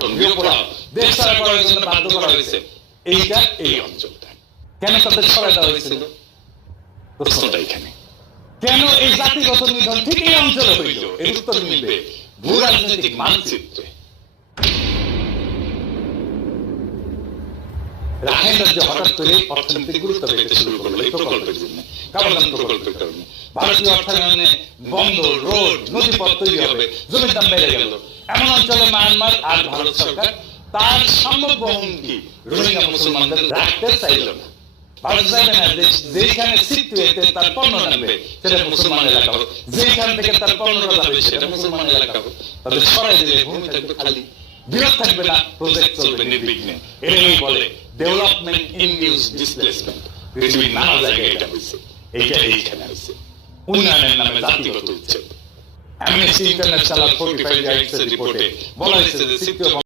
গণঅভ্যুত্থান নিরপরাধ দেশ ছাড়া করার জন্য বাধ্য করা হয়েছে এইটা এই অঞ্চলটা। কেন তাদের সরাই দেওয়া হয়েছিল? প্রশ্নটা এখানে। কেন এই জাতিগত নিধন ঠিক এই অঞ্চলে হইল? এর উত্তর মিলবে ভূ রাজনৈতিক মানচিত্রে। রাখাইন রাজ্য হঠাৎ করে অর্থনৈতিক গুরুত্ব পেতে শুরু করলো এই প্রকল্পের জন্য, কাবাগান প্রকল্পের কারণে। ভারতীয় অর্থায়নে বন্দর, রোড, নদীপথ তৈরি হবে, জমির দাম বেড়ে গেল। এমন অঞ্চলে মায়ানমার আর ভারত সরকার তার সম্ভাব্য হুমকি রোহিঙ্গা মুসলমানদের রাখতে চাইল না। ভারত চাইবে না যেখানে সিটুয়েতে তার পণ্য নামবে সেটা মুসলমান এলাকা হোক, যেখান থেকে তার পণ্যটা যাবে সেটা মুসলমান এলাকা হোক। তাদের সরাই দিলে ভূমি থাকবে খালি, বিরোধ থাকবে না, প্রজেক্ট চলবে নির্বিঘ্নে। এটাই বলে ডেভেলপমেন্ট ইনডিউস ডিসপ্লেসমেন্ট। পৃথিবীর নানা জায়গায় এটা হয়েছে, এইটা এইখানে হয়েছে। উন্নয়নের নামে জাতিগত উচ্ছেদ। অ্যামনেস্টি ইন্টারন্যাশনাল 45 রাইটস এর রিপোর্টে বলা হয়েছে যে